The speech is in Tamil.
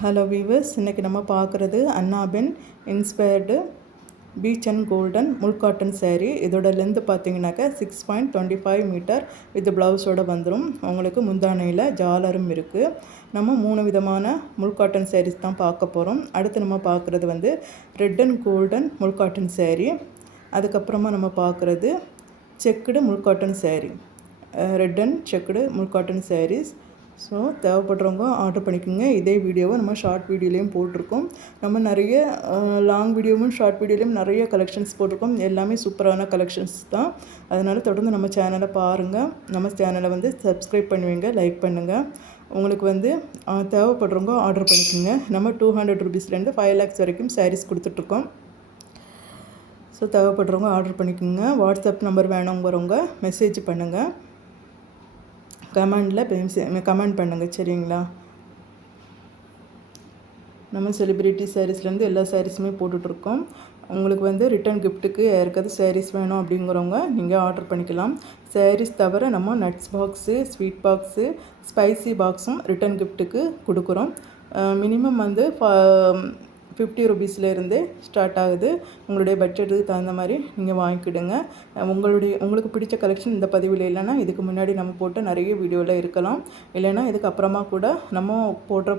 ஹலோ வீவர்ஸ், இன்றைக்கி நம்ம பார்க்குறது அன்னாபென் inspired peach and golden முல் cotton sari. இதோட லென்த்து பார்த்தீங்கன்னாக்கா 6.25 மீட்டர் வித் ப்ளவுஸோடு வந்துடும். உங்களுக்கு முந்தானையில் ஜாலரும் இருக்குது. நம்ம 3 விதமான முல் காட்டன் சேரீஸ் தான் பார்க்க போகிறோம். அடுத்து நம்ம பார்க்குறது வந்து red and golden முல் cotton sari. அதுக்கப்புறமா நம்ம பார்க்குறது checked mul cotton sari, red and checked mul cotton saris. So தேவைப்படுறவங்க ஆர்டர் பண்ணிக்கோங்க. இதே வீடியோவை நம்ம ஷார்ட் வீடியோலேயும் போட்டிருக்கோம். நம்ம நிறைய லாங் வீடியோவும் ஷார்ட் வீடியோலையும் நிறைய கலெக்ஷன்ஸ் போட்டிருக்கோம். எல்லாமே சூப்பரான கலெக்ஷன்ஸ் தான். அதனால் தொடர்ந்து நம்ம சேனலை பாருங்கள். நம்ம சேனலை வந்து சப்ஸ்கிரைப் பண்ணுவீங்க, லைக் பண்ணுங்கள். உங்களுக்கு வந்து தேவைப்படுறவங்க ஆர்டர் பண்ணிக்கோங்க. நம்ம 200 ரூபீஸ்லேருந்து 5 lakhs வரைக்கும் சாரீஸ் கொடுத்துட்ருக்கோம். ஸோ தேவைப்படுறவங்க ஆர்டர் பண்ணிக்கோங்க. வாட்ஸ்அப் நம்பர் வேணுங்கிறவங்க மெசேஜ் பண்ணுங்கள், கமெண்ட் பண்ணுங்கள், சரிங்களா? நம்ம செலிப்ரிட்டி சாரீஸ்லேருந்து எல்லா சாரீஸுமே போட்டுட்ருக்கோம். உங்களுக்கு வந்து ரிட்டன் கிஃப்ட்டுக்கு யாருக்காவது சாரீஸ் வேணும் அப்படிங்கிறவங்க நீங்கள் ஆர்டர் பண்ணிக்கலாம். சாரீஸ் தவிர நம்ம nuts box, sweet box, spicy பாக்ஸும் ரிட்டன் கிஃப்ட்டுக்கு கொடுக்குறோம். மினிமம் வந்து 50 ரூபீஸ்லேருந்தே ஸ்டார்ட் ஆகுது. உங்களுடைய பட்ஜெட்டுக்கு தகுந்த மாதிரி நீங்கள் வாங்கிக்கிடுங்க. உங்களுக்கு பிடிச்ச கலெக்ஷன் இந்த பதிவில் இல்லைன்னா இதுக்கு முன்னாடி நம்ம போட்ட நிறைய வீடியோவில் இருக்கலாம். இல்லைன்னா இதுக்கு அப்புறமா கூட நம்ம போடுற